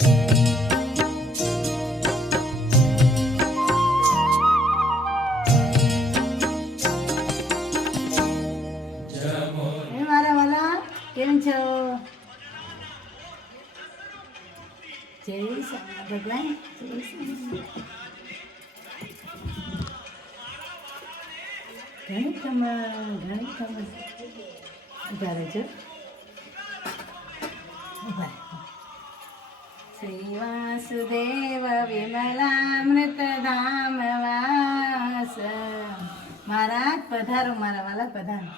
એ મારા વાલા કેમ છો જય સ્વામી ભગવાન જય સ્વામી ઘણી ખમણ ઘણી ખમણ ઊભા રહેજો ઊભા રહો. વિમલામૃતધામ વાસ મહારાજ પધારો મારા વાલા પધારો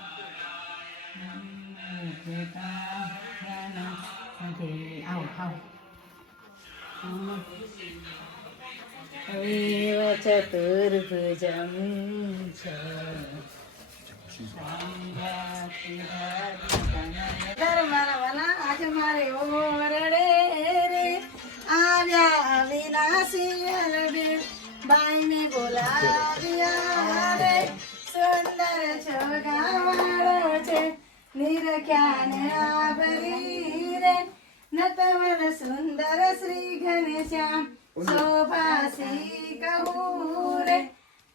આવો આવો હવેવ ચતુર્ભુજમ મારા વાલા આજે મારે ઓરડે વિનાશી અલબેલ બાઈને બોલાવ્યા રે સુંદર છોગાવાળો છે નિરખ્યાને આભરી રે નતવર સુંદર શ્રી ઘનશ્યામ શોભાસી કહું રે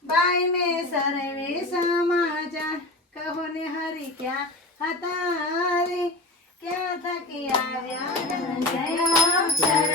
બાઈ મેં સર્વે સમાચાર કહો ને હરી ક્યાં હતા રે ક્યાં થકી આવ્યા જય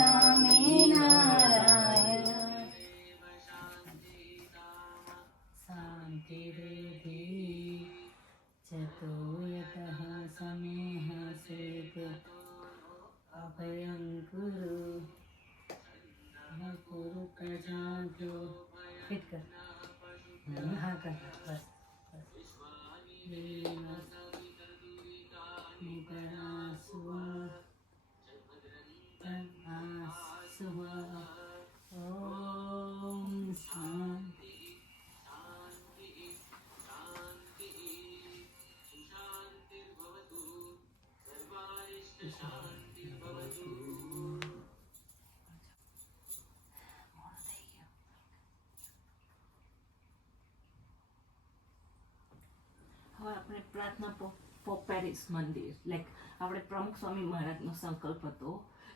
હવે આપણે પ્રાર્થના ફોર ફોર પેરિસ મંદિર. લાઈક આપણે પ્રમુખ સ્વામી મહારાજનો સંકલ્પ હતો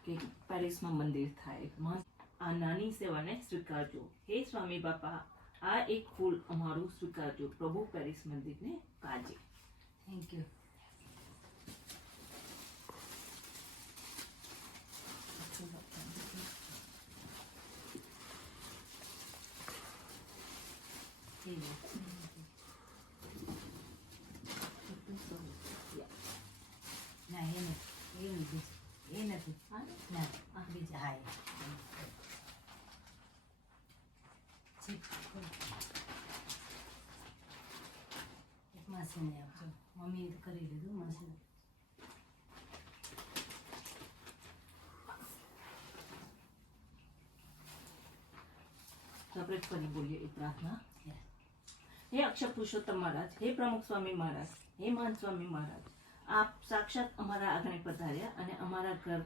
કે પેરિસમાં મંદિર થાય. આ નાની સેવાને સ્વીકારજો. હે સ્વામી બાપા, આ એક ફૂલ અમારું સ્વીકારજો. પ્રભુ પેરિસ મંદિરને કાજે થેન્ક યુ ના એ નથી એ નથી એ નથી ના આ બીજા હા એ. ઠીક. આપજો મમ્મીએ કરી લીધું માસી આપણે ફરી બોલીએ એ પ્રાર્થના. હે અક્ષર પુરુષોત્તમ મહારાજ હે પ્રમુખ સ્વામી મહારાજ હે મહંત સ્વામી મહારાજ આપ સાક્ષાત અમારા આગળ પધાર્યા અને અમારા ઘર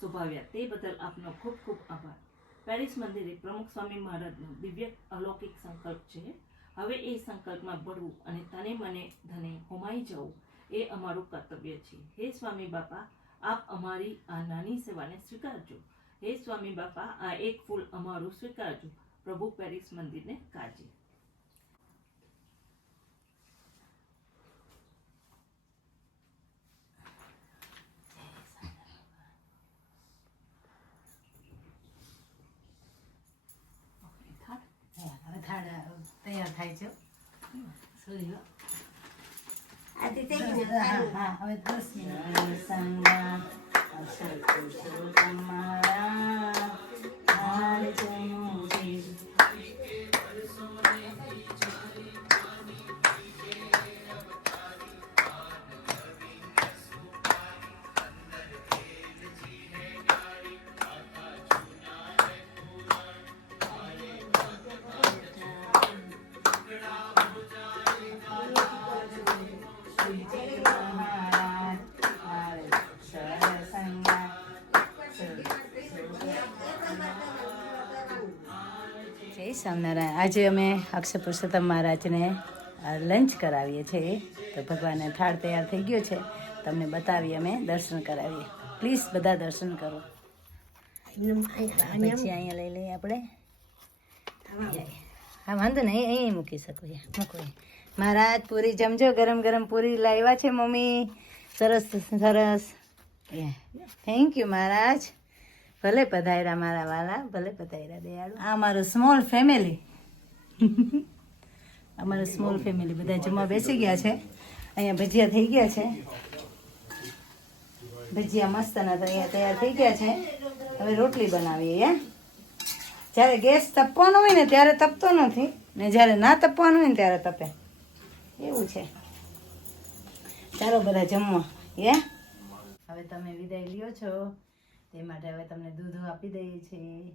શોભાવ્યા. તે બદલ આપનો ખૂબ ખૂબ આભાર. પેરિસ મંદિરે પ્રમુખ સ્વામી મહારાજનો દિવ્ય અલૌકિક સંકલ્પ છે. હવે એ સંકલ્પમાં ભળવું અને તને મને ધને હોમાઈ જવું, એ અમારું કર્તવ્ય છે. હે સ્વામી બાપા, આપ અમારી આ નાની સેવાને સ્વીકારજો. હે સ્વામી બાપા, આ એક ફૂલ અમારું સ્વીકારજો. પ્રભુ પેરિસ મંદિરને કાજે 十一个哎对对你觉得啊啊好像就 જય સ્વામિનારાયણ આજે અમે અક્ષય પુરુષોત્તમ મહારાજને લંચ કરાવીએ છીએ. તો ભગવાનને થાળ તૈયાર થઈ ગયો છે. તમને બતાવીએ અમે દર્શન કરાવીએ. પ્લીઝ બધા દર્શન કરો. પછી અહીંયા લઈ લઈએ આપણે. હા વાંધો નહીં અહીં મૂકી શકું છે. મૂકો મહારાજ પૂરી જમજો. ગરમ ગરમ પૂરી લાવ્યા છે મમ્મી. સરસ સરસ. થેન્ક યુ મહારાજ. ભલે પધાર્યા મારા વાલા, ભલે પધાર્યા દયાળુ. આ મારું સ્મોલ ફેમિલી અમારું સ્મોલ ફેમિલી બધા જમવા બેસી ગયા છે. અહીંયા ભજીયા થઈ ગયા છે. ભજીયા મસ્તના તો અહીંયા તૈયાર થઈ ગયા છે. હવે રોટલી બનાવીએ જ્યારે ગેસ તપવાનો હોય ને ત્યારે તપતો નથી. ને જ્યારે ના તપવાનું હોય ને ત્યારે તપે. એવું છે. ચાલો બધા જમવા એ હવે તમે વિદાય લ્યો છો. તે માટે હવે તમને દૂધ આપી દઈએ છીએ.